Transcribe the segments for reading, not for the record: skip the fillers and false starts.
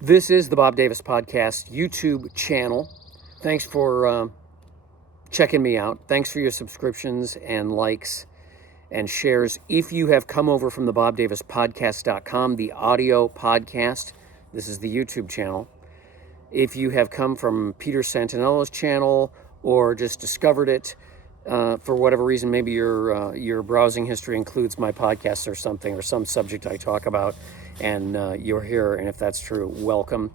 This is the Bob Davis Podcast YouTube channel. Thanks for checking me out. Thanks for your subscriptions and likes and shares. If you have come over from the BobDavisPodcast.com, the audio podcast, this is the YouTube channel. If you have come from Peter Santinello's channel or just discovered it for whatever reason, maybe your browsing history includes my podcasts or something, or some subject I talk about, and you're here, and if that's true, welcome.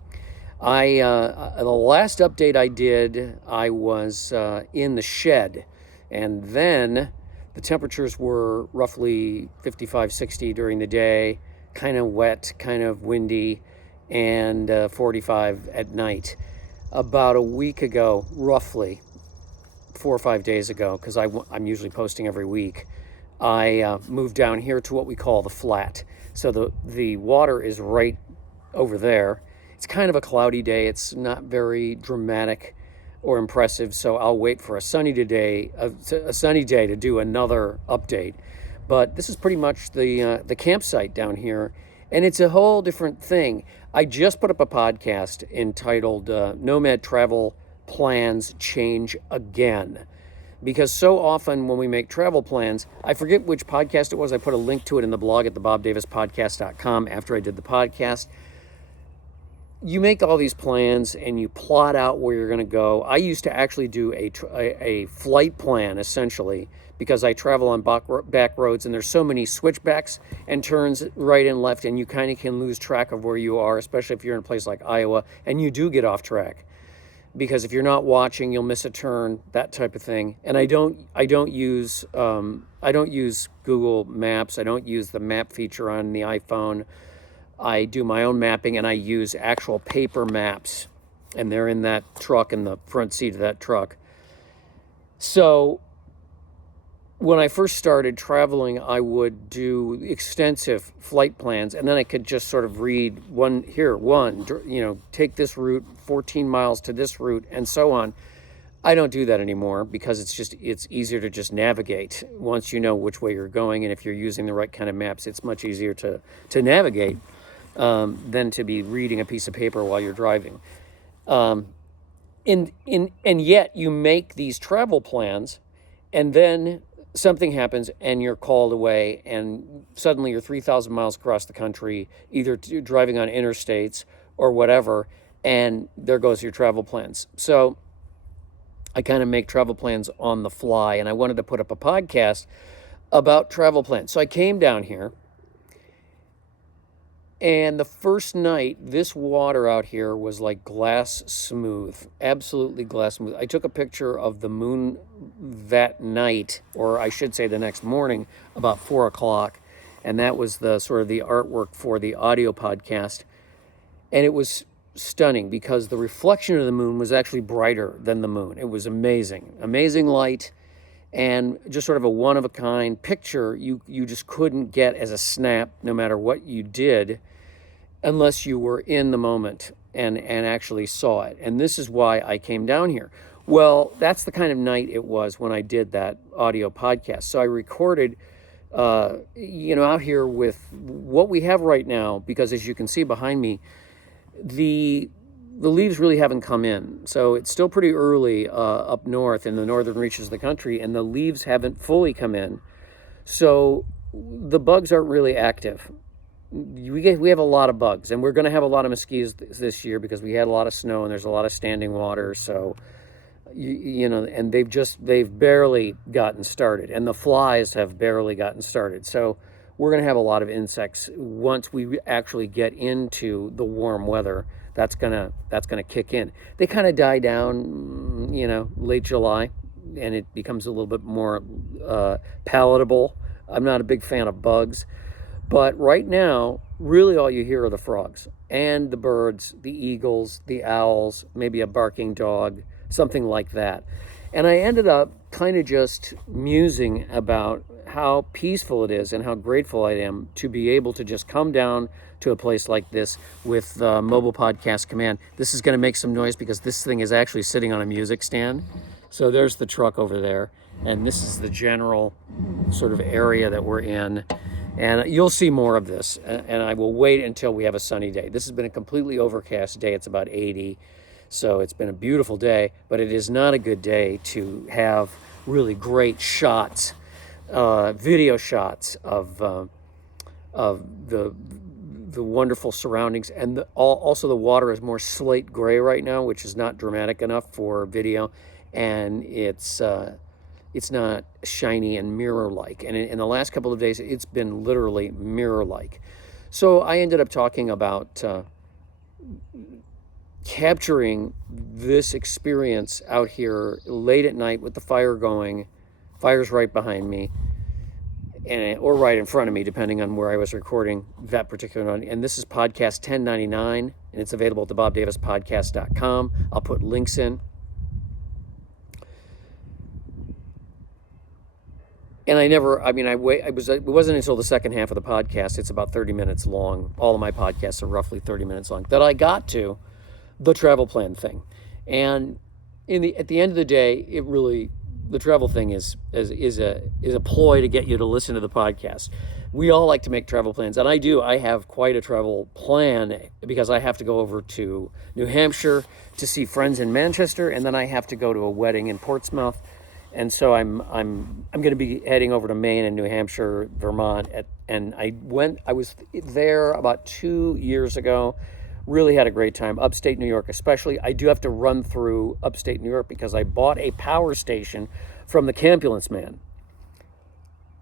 The last update I did, I was in the shed, and then the temperatures were roughly 55, 60 during the day, kind of wet, kind of windy, and 45 at night. About a week ago, roughly 4 or 5 days ago, because I'm usually posting every week, I moved down here to what we call the flat. So the water is right over there. It's kind of a cloudy day. It's not very dramatic or impressive, so I'll wait for a sunny day to do another update. But this is pretty much the campsite down here, and it's a whole different thing. I just put up a podcast entitled Nomad Travel Plans Change Again. Because so often when we make travel plans, I forget which podcast it was. I put a link to it in the blog at thebobdavispodcast.com after I did the podcast. You make all these plans and you plot out where you're going to go. I used to actually do a flight plan, essentially, because I travel on back roads and there's so many switchbacks and turns right and left, and you kind of can lose track of where you are, especially if you're in a place like Iowa and you do get off track. Because if you're not watching, you'll miss a turn, that type of thing. And I don't use Google Maps. I don't use the map feature on the iPhone. I do my own mapping, and I use actual paper maps, and they're in that truck, in the front seat of that truck. So when I first started traveling, I would do extensive flight plans, and then I could just sort of read take this route 14 miles to this route, and so on. I don't do that anymore because it's easier to just navigate once you know which way you're going, and if you're using the right kind of maps, it's much easier to navigate than to be reading a piece of paper while you're driving. And yet you make these travel plans, and then something happens and you're called away, and suddenly you're 3,000 miles across the country, either driving on interstates or whatever, and there goes your travel plans. So I kind of make travel plans on the fly, and I wanted to put up a podcast about travel plans. So I came down here, and the first night, this water out here was like glass smooth, absolutely glass smooth. I took a picture of the moon that night, or I should say the next morning, about 4 o'clock. And that was the sort of the artwork for the audio podcast. And it was stunning because the reflection of the moon was actually brighter than the moon. It was amazing, amazing light, and just sort of a one-of-a-kind picture you just couldn't get as a snap, no matter what you did, unless you were in the moment and actually saw it. And this is why I came down here. Well, that's the kind of night it was when I did that audio podcast. So I recorded, out here with what we have right now, because as you can see behind me, the leaves really haven't come in. So it's still pretty early up north in the northern reaches of the country, and the leaves haven't fully come in. So the bugs aren't really active. We have a lot of bugs, and we're going to have a lot of mosquitoes this year because we had a lot of snow and there's a lot of standing water. So, and they've barely gotten started, and the flies have barely gotten started. So we're going to have a lot of insects once we actually get into the warm weather. That's gonna kick in. They kind of die down, late July, and it becomes a little bit more palatable. I'm not a big fan of bugs. But right now, really all you hear are the frogs and the birds, the eagles, the owls, maybe a barking dog, something like that. And I ended up kind of just musing about how peaceful it is and how grateful I am to be able to just come down to a place like this with Mobile Podcast Command. This is going to make some noise because this thing is actually sitting on a music stand. So there's the truck over there, and this is the general sort of area that we're in. And you'll see more of this, and I will wait until we have a sunny day. This has been a completely overcast day. It's about 80, so it's been a beautiful day, but it is not a good day to have really great shots, video shots of the wonderful surroundings. And also the water is more slate gray right now, which is not dramatic enough for video, and it's not shiny and mirror-like. And in the last couple of days, it's been literally mirror-like. So I ended up talking about capturing this experience out here late at night with the fire going. Fire's right behind me, or right in front of me, depending on where I was recording that particular one. And this is podcast 1099, and it's available at the bobdavispodcast.com. I'll put links in. And it wasn't until the second half of the podcast, it's about 30 minutes long. All of my podcasts are roughly 30 minutes long, that I got to the travel plan thing. And at the end of the day, the travel thing is a ploy to get you to listen to the podcast. We all like to make travel plans, and I do. I have quite a travel plan because I have to go over to New Hampshire to see friends in Manchester, and then I have to go to a wedding in Portsmouth. And so I'm going to be heading over to Maine and New Hampshire, Vermont, and I was there about 2 years ago. Really had a great time. Upstate New York especially. I do have to run through upstate New York because I bought a power station from the Campulence Man.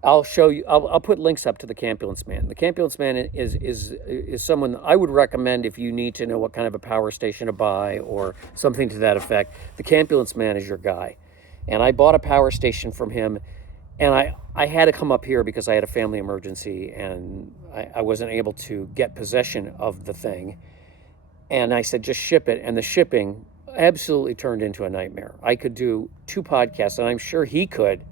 I'll show you. I'll put links up to the Campulence Man. The Campulence Man is someone I would recommend if you need to know what kind of a power station to buy or something to that effect. The Campulence Man is your guy. And I bought a power station from him, and I had to come up here because I had a family emergency, and I wasn't able to get possession of the thing. And I said, just ship it. And the shipping absolutely turned into a nightmare. I could do 2 podcasts, and I'm sure he could,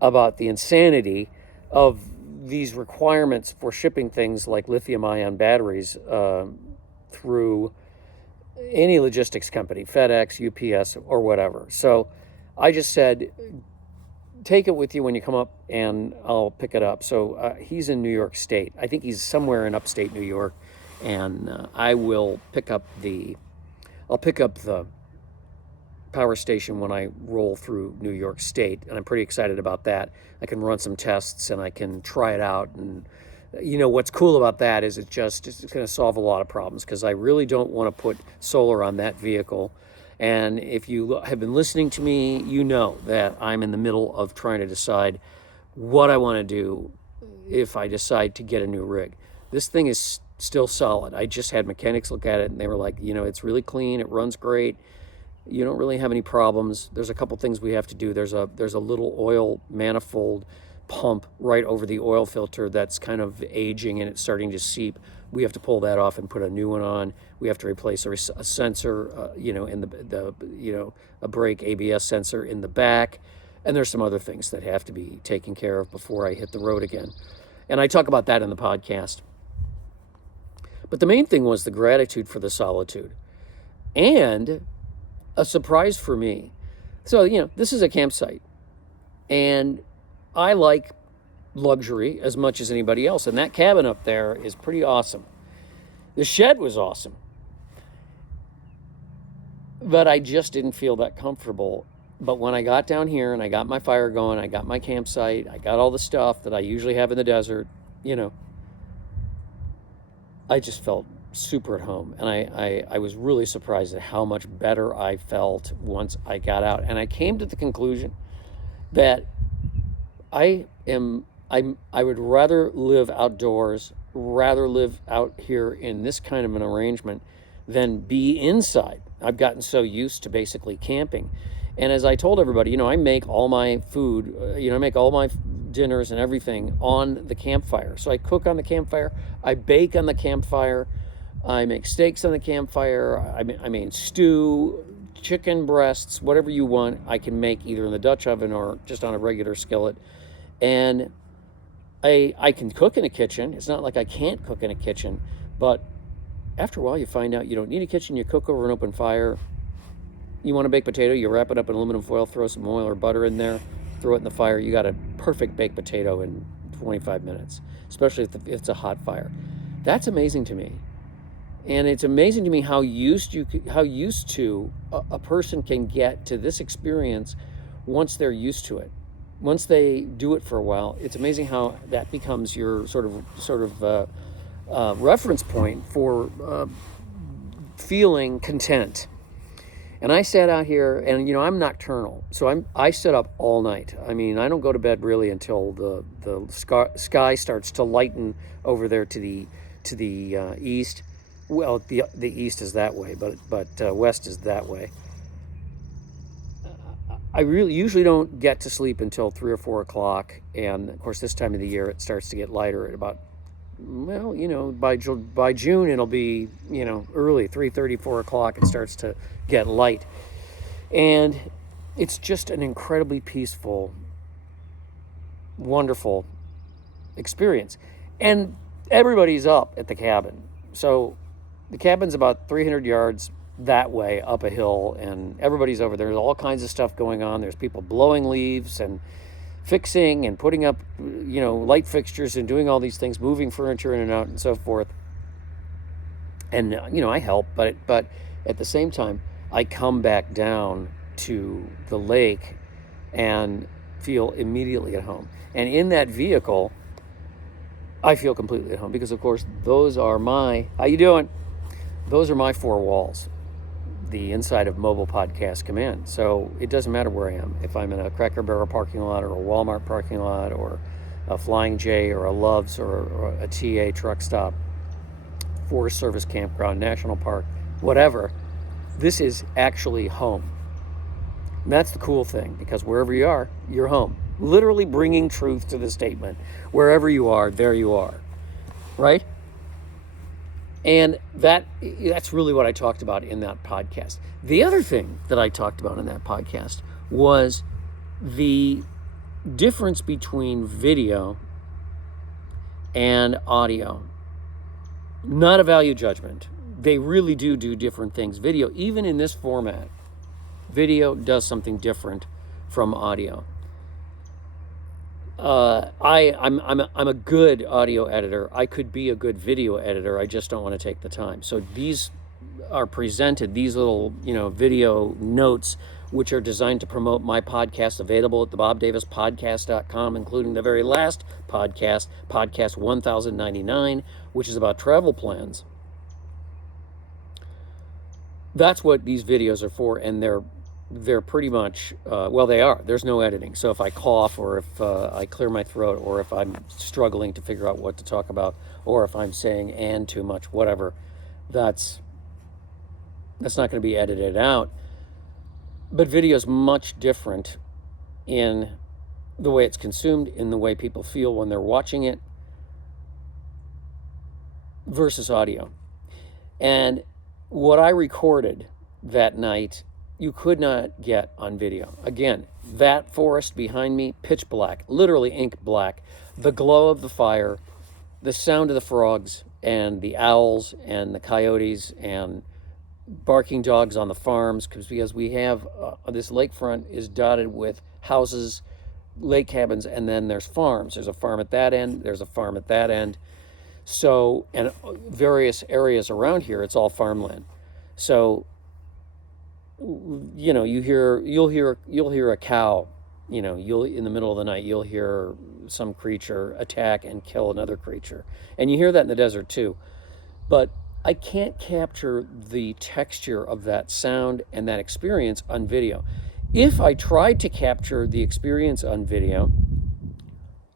about the insanity of these requirements for shipping things like lithium-ion batteries through any logistics company, FedEx, UPS, or whatever. So I just said, take it with you when you come up, and I'll pick it up. So he's in New York State. I think he's somewhere in upstate New York, and I will pick up the power station when I roll through New York State, and I'm pretty excited about that. I can run some tests, and I can try it out. And what's cool about that is it's going to solve a lot of problems, because I really don't want to put solar on that vehicle. And if you have been listening to me, you know that I'm in the middle of trying to decide what I want to do if I decide to get a new rig. This thing is still solid. I just had mechanics look at it, and they were like, it's really clean. It runs great. You don't really have any problems. There's a couple things we have to do. There's a little oil manifold pump right over the oil filter that's kind of aging, and it's starting to seep. We have to pull that off and put a new one on. We have to replace a sensor, in the a brake ABS sensor in the back. And there's some other things that have to be taken care of before I hit the road again. And I talk about that in the podcast. But the main thing was the gratitude for the solitude, and a surprise for me. So, this is a campsite, and I like luxury as much as anybody else. And that cabin up there is pretty awesome. The shed was awesome. But I just didn't feel that comfortable. But when I got down here and I got my fire going, I got my campsite, I got all the stuff that I usually have in the desert, I just felt super at home. And I was really surprised at how much better I felt once I got out. And I came to the conclusion that I would rather live outdoors, rather live out here in this kind of an arrangement than be inside. I've gotten so used to basically camping. And as I told everybody, I make all my food, I make all my dinners and everything on the campfire. So I cook on the campfire, I bake on the campfire, I make steaks on the campfire, I mean stew, chicken breasts, whatever you want, I can make either in the Dutch oven or just on a regular skillet. And I can cook in a kitchen. It's not like I can't cook in a kitchen, but after a while you find out you don't need a kitchen. You cook over an open fire. You want a baked potato, you wrap it up in aluminum foil, throw some oil or butter in there, throw it in the fire. You got a perfect baked potato in 25 minutes, especially if it's a hot fire. That's amazing to me. And it's amazing to me how used to a person can get to this experience once they're used to it. Once they do it for a while, it's amazing how that becomes your sort of reference point for feeling content. And I sat out here, and I'm nocturnal, so I sit up all night. I mean, I don't go to bed really until the sky starts to lighten over there to the east. Well, the east is that way, but west is that way. I usually don't get to sleep until 3 or 4 o'clock, and of course this time of the year it starts to get lighter at about, by June it'll be early 3:30, 4 o'clock. It starts to get light, and it's just an incredibly peaceful, wonderful experience. And everybody's up at the cabin, so the cabin's about 300 yards that way up a hill, and everybody's over there. There's all kinds of stuff going on. There's people blowing leaves and fixing and putting up light fixtures and doing all these things, moving furniture in and out and so forth. And I help, but at the same time I come back down to the lake and feel immediately at home. And in that vehicle I feel completely at home, because of course those are my, how you doing? Those are my four walls, the inside of Mobile Podcast Command. So it doesn't matter where I am. If I'm in a Cracker Barrel parking lot or a Walmart parking lot or a Flying J or a Love's or a TA truck stop, Forest Service campground, national park, whatever, this is actually home. And that's the cool thing, because wherever you are, you're home. Literally bringing truth to the statement. Wherever you are, there you are. Right? And that's really what I talked about in that podcast. The other thing that I talked about in that podcast was the difference between video and audio. Not a value judgment. They really do different things. Video, even in this format, video does something different from audio. I'm a good audio editor. I could be a good video editor. I just don't want to take the time. So these are presented, these little, video notes, which are designed to promote my podcast, available at the bobdavispodcast.com, including the very last podcast 1099, which is about travel plans. That's what these videos are for, and they're pretty much, they are. There's no editing. So if I cough, or if I clear my throat, or if I'm struggling to figure out what to talk about, or if I'm saying "and" too much, whatever, that's not going to be edited out. But video is much different in the way it's consumed, in the way people feel when they're watching it, versus audio. And what I recorded that night, you could not get on video. Again, that forest behind me, pitch black, literally ink black. The glow of the fire, the sound of the frogs and the owls and the coyotes and barking dogs on the farms, because we have this lakefront is dotted with houses, lake cabins, and then there's farms. There's a farm at that end, there's a farm at that end. So, and various areas around here, it's all farmland. So, you'll hear a cow, in the middle of the night, you'll hear some creature attack and kill another creature. And you hear that in the desert too. But I can't capture the texture of that sound and that experience on video. If I tried to capture the experience on video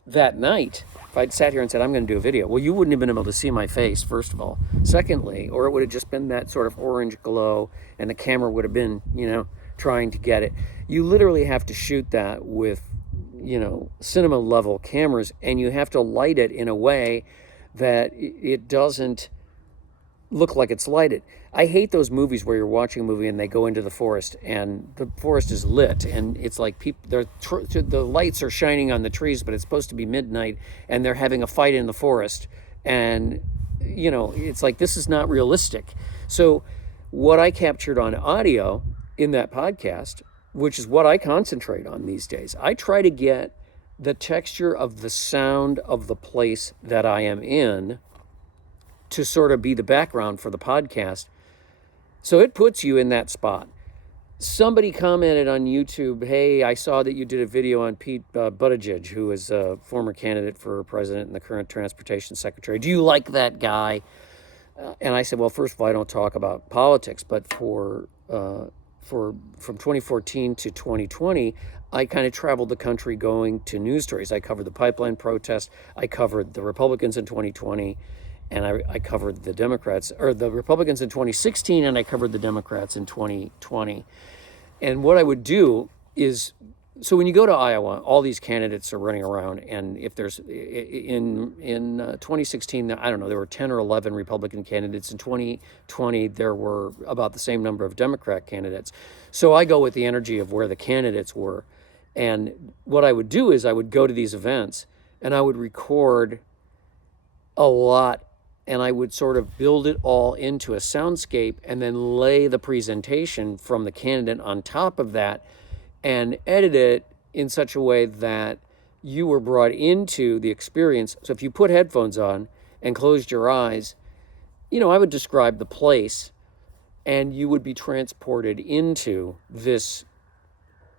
that night, if I'd sat here and said, I'm going to do a video, well, you wouldn't have been able to see my face, first of all. Secondly, or it would have just been that sort of orange glow, and the camera would have been, trying to get it. You literally have to shoot that with, cinema level cameras, and you have to light it in a way that it doesn't look like it's lighted. I hate those movies where you're watching a movie and they go into the forest and the forest is lit, and it's like the lights are shining on the trees, but it's supposed to be midnight and they're having a fight in the forest, and it's like, this is not realistic. So what I captured on audio in that podcast, which is what I concentrate on these days, I try to get the texture of the sound of the place that I am in to sort of be the background for the podcast. So it puts you in that spot. Somebody commented on YouTube, hey, I saw that you did a video on Pete Buttigieg, who is a former candidate for president and the current transportation secretary. Do you like that guy? And I said, well, first of all, I don't talk about politics, but from 2014 to 2020, I kind of traveled the country going to news stories. I covered the pipeline protest. I covered the Republicans in 2020, and I covered the Democrats, or the Republicans in 2016, and I covered the Democrats in 2020. And what I would do is, so when you go to Iowa, all these candidates are running around, and if there's, in 2016, I don't know, there were 10 or 11 Republican candidates. In 2020, there were about the same number of Democrat candidates. So I go with the energy of where the candidates were. And what I would do is I would go to these events, and I would record a lot, and I would sort of build it all into a soundscape and then lay the presentation from the candidate on top of that and edit it in such a way that you were brought into the experience. So if you put headphones on and closed your eyes, I would describe the place, and you would be transported into this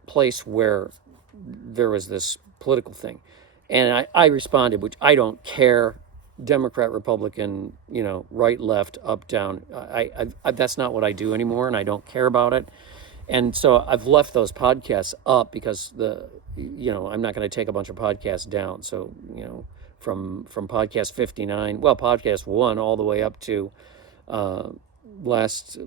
place where there was this political thing. And I responded, which I don't care, Democrat, Republican, right, left, up, down. I that's not what I do anymore, and I don't care about it. And so I've left those podcasts up because I'm not going to take a bunch of podcasts down. So, from podcast 59, podcast 1 all the way up to last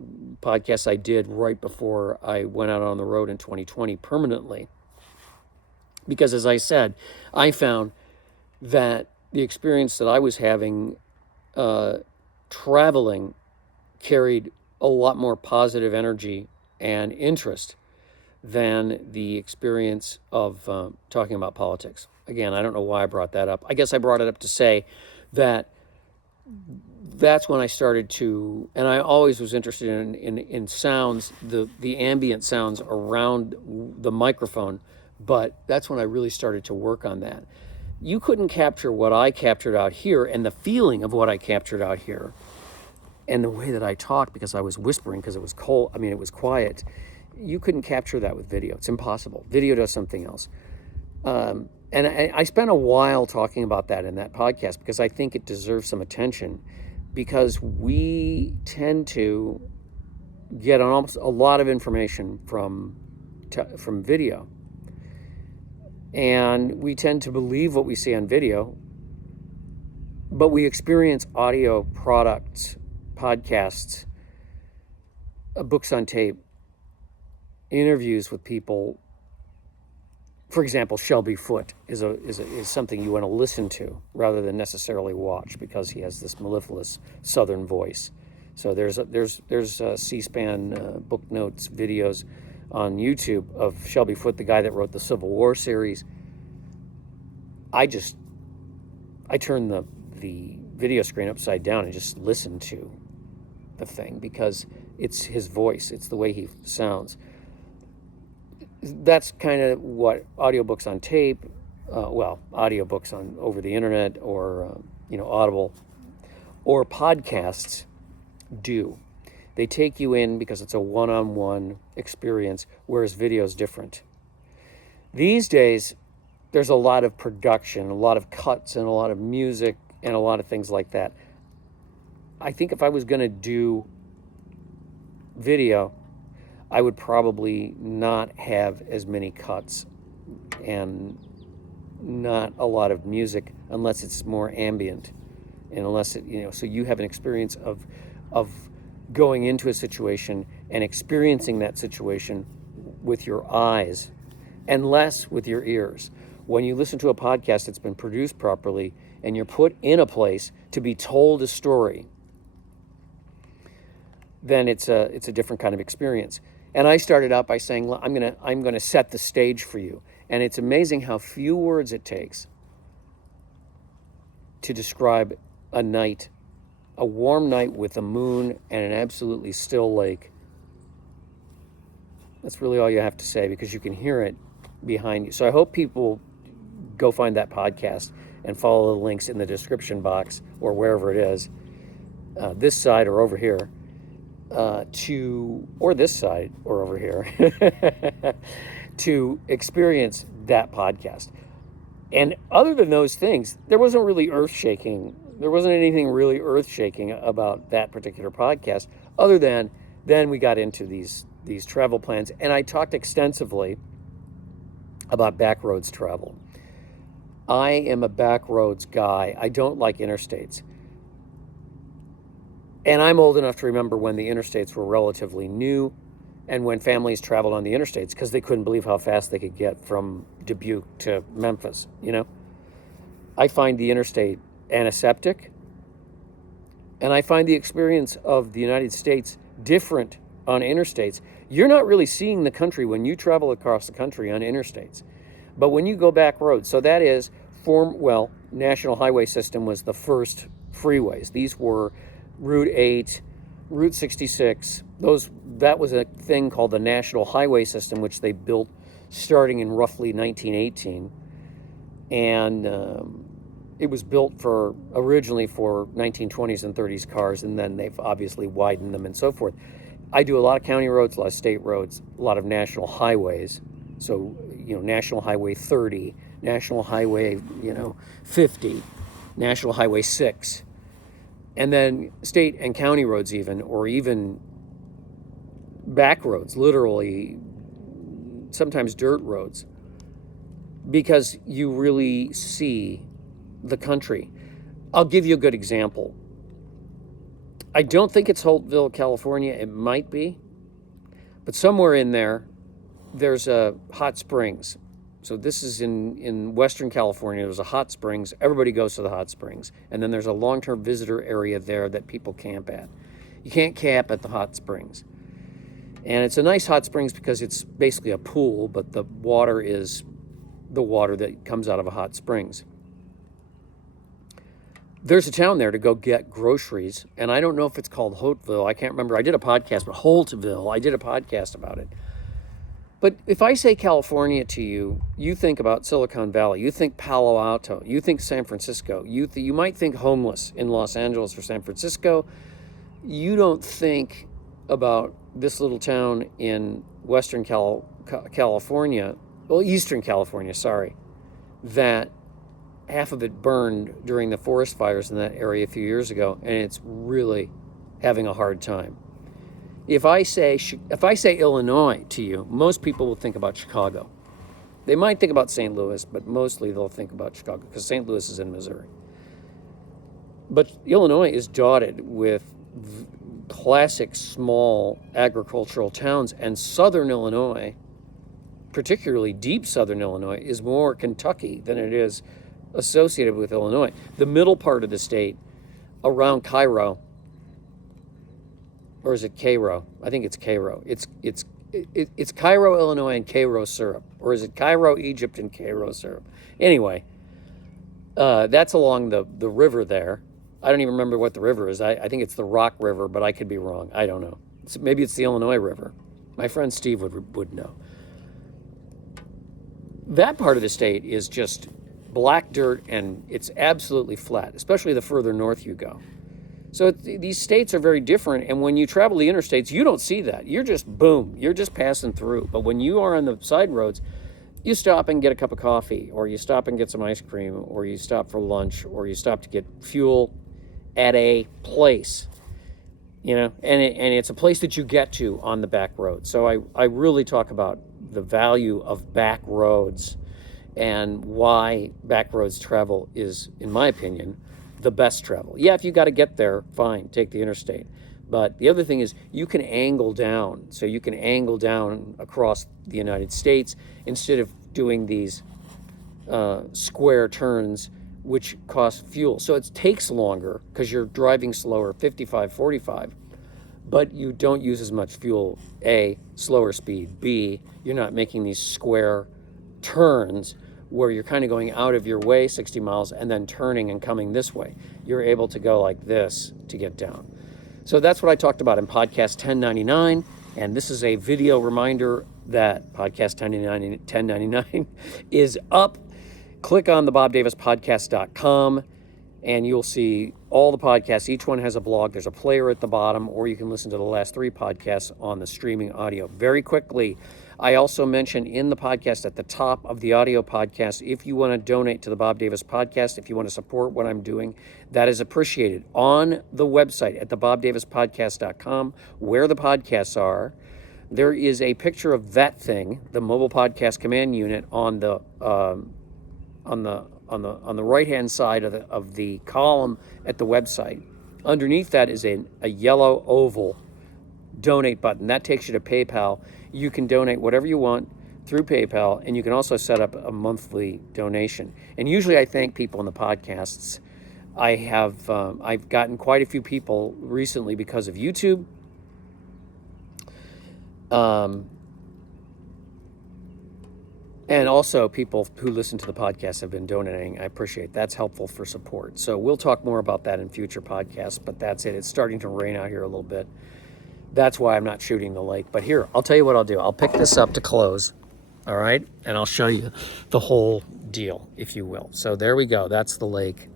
podcast I did right before I went out on the road in 2020 permanently. Because as I said, I found that the experience that I was having traveling carried a lot more positive energy and interest than the experience of talking about politics. Again, I don't know why I brought that up. I guess I brought it up to say that that's when I started to, and I always was interested in sounds, the ambient sounds around the microphone, but that's when I really started to work on that. You couldn't capture what I captured out here and the feeling of what I captured out here and the way that I talked, because I was whispering because it was cold. It was quiet. You couldn't capture that with video. It's impossible. Video does something else. And I spent a while talking about that in that podcast because I think it deserves some attention, because we tend to get almost a lot of information from video. And we tend to believe what we see on video, but we experience audio products, podcasts, books on tape, interviews with people. For example, Shelby Foote is something you want to listen to rather than necessarily watch, because he has this mellifluous Southern voice. So there's C-SPAN book notes videos on YouTube of Shelby Foote, the guy that wrote the Civil War series. I turned the video screen upside down and just listened to the thing, because it's his voice, it's the way he sounds. That's kind of what audiobooks on tape, audiobooks on over the internet, or Audible, or podcasts do. They take you in because it's a one-on-one experience, whereas video is different. These days, there's a lot of production, a lot of cuts, and a lot of music, and a lot of things like that. I think if I was going to do video, I would probably not have as many cuts and not a lot of music, unless it's more ambient, and unless it, so you have an experience of going into a situation and experiencing that situation with your eyes and less with your ears. When you listen to a podcast that's been produced properly and you're put in a place to be told a story, then it's a different kind of experience. And I started out by saying, I'm gonna set the stage for you. And it's amazing how few words it takes to describe a night, a warm night with a moon and an absolutely still lake. That's really all you have to say, because you can hear it behind you. So I hope people go find that podcast and follow the links in the description box or wherever it is, this side or over here, or this side or over here, to experience that podcast. And other than those things, there wasn't really earth-shaking. There wasn't anything really earth-shaking about that particular podcast, other than then we got into these travel plans, and I talked extensively about backroads travel. I am a backroads guy. I don't like interstates. And I'm old enough to remember when the interstates were relatively new and when families traveled on the interstates because they couldn't believe how fast they could get from Dubuque to Memphis, I find the interstate antiseptic, and I find the experience of the United States different on interstates. You're not really seeing the country when you travel across the country on interstates. But when you go back roads, so that is, National Highway System was the first freeways. These were Route 8, Route 66. That was a thing called the National Highway System, which they built starting in roughly 1918. And it was built originally for 1920s and 30s cars, and then they've obviously widened them and so forth. I do a lot of county roads, a lot of state roads, a lot of national highways. So, National Highway 30, National Highway, 50, National Highway 6. And then state and county roads or even back roads, literally, sometimes dirt roads, because you really see the country. I'll give you a good example. I don't think it's Holtville, California. It might be. But somewhere in there's a hot springs. So this is in Western California. There's a hot springs. Everybody goes to the hot springs. And then there's a long-term visitor area there that people camp at. You can't camp at the hot springs. And it's a nice hot springs because it's basically a pool, but the water is the water that comes out of a hot springs. There's a town there to go get groceries, and I don't know if it's called Holtville. I can't remember. I did a podcast, but Holtville, I did a podcast about it. But if I say California to you, you think about Silicon Valley, you think Palo Alto, you think San Francisco, you might think homeless in Los Angeles or San Francisco. You don't think about this little town in Western California, Eastern California, that half of it burned during the forest fires in that area a few years ago, and it's really having a hard time. If I say Illinois to you, most people will think about Chicago. They might think about St. Louis, but mostly they'll think about Chicago because St. Louis is in Missouri. But Illinois is dotted with classic small agricultural towns, and southern Illinois, particularly deep southern Illinois, is more Kentucky than it is associated with Illinois. The middle part of the state, around Cairo, or is it Cairo? I think it's Cairo. It's Cairo, Illinois, and Cairo syrup, or is it Cairo, Egypt, and Cairo syrup? Anyway, that's along the river there. I don't even remember what the river is. I think it's the Rock River, but I could be wrong. I don't know. Maybe it's the Illinois River. My friend Steve would know. That part of the state is just black dirt, and it's absolutely flat, especially the further north you go. So these states are very different, and when you travel the interstates, you don't see that. You're just passing through. But when you are on the side roads, you stop and get a cup of coffee, or you stop and get some ice cream, or you stop for lunch, or you stop to get fuel at a place, and it's a place that you get to on the back road. So I really talk about the value of back roads and why back roads travel is, in my opinion, the best travel. Yeah, if you got to get there, fine, take the interstate. But the other thing is you can angle down. So you can angle down across the United States instead of doing these square turns, which cost fuel. So it takes longer because you're driving slower, 55, 45, but you don't use as much fuel. A, slower speed. B, you're not making these square turns where you're kind of going out of your way 60 miles and then turning and coming this way. You're able to go like this to get down. So that's what I talked about in podcast 1099. And this is a video reminder that podcast 1099 is up. click on the bobdavispodcast.com and you'll see all the podcasts. Each one has a blog. There's a player at the bottom, or you can listen to the last 3 podcasts on the streaming audio. Very quickly, I also mentioned in the podcast at the top of the audio podcast, if you want to donate to the Bob Davis Podcast, if you want to support what I'm doing, that is appreciated. On the website at the bobdavispodcast.com, where the podcasts are, there is a picture of that thing, the mobile podcast command unit, on the right-hand side of the column at the website. Underneath that is a yellow oval donate button. That takes you to PayPal. You can donate whatever you want through PayPal, and you can also set up a monthly donation. And usually I thank people in the podcasts. I've gotten quite a few people recently because of YouTube. And also people who listen to the podcast have been donating. I appreciate that's helpful for support. So we'll talk more about that in future podcasts, but that's it. It's starting to rain out here a little bit. That's why I'm not shooting the lake. But here, I'll tell you what I'll do. I'll pick this up to close, all right? And I'll show you the whole deal, if you will. So there we go. That's the lake.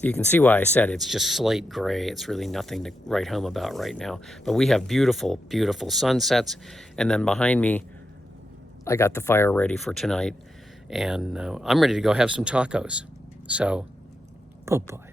You can see why I said it's just slate gray. It's really nothing to write home about right now. But we have beautiful, beautiful sunsets. And then behind me, I got the fire ready for tonight. And I'm ready to go have some tacos. So, bye-bye.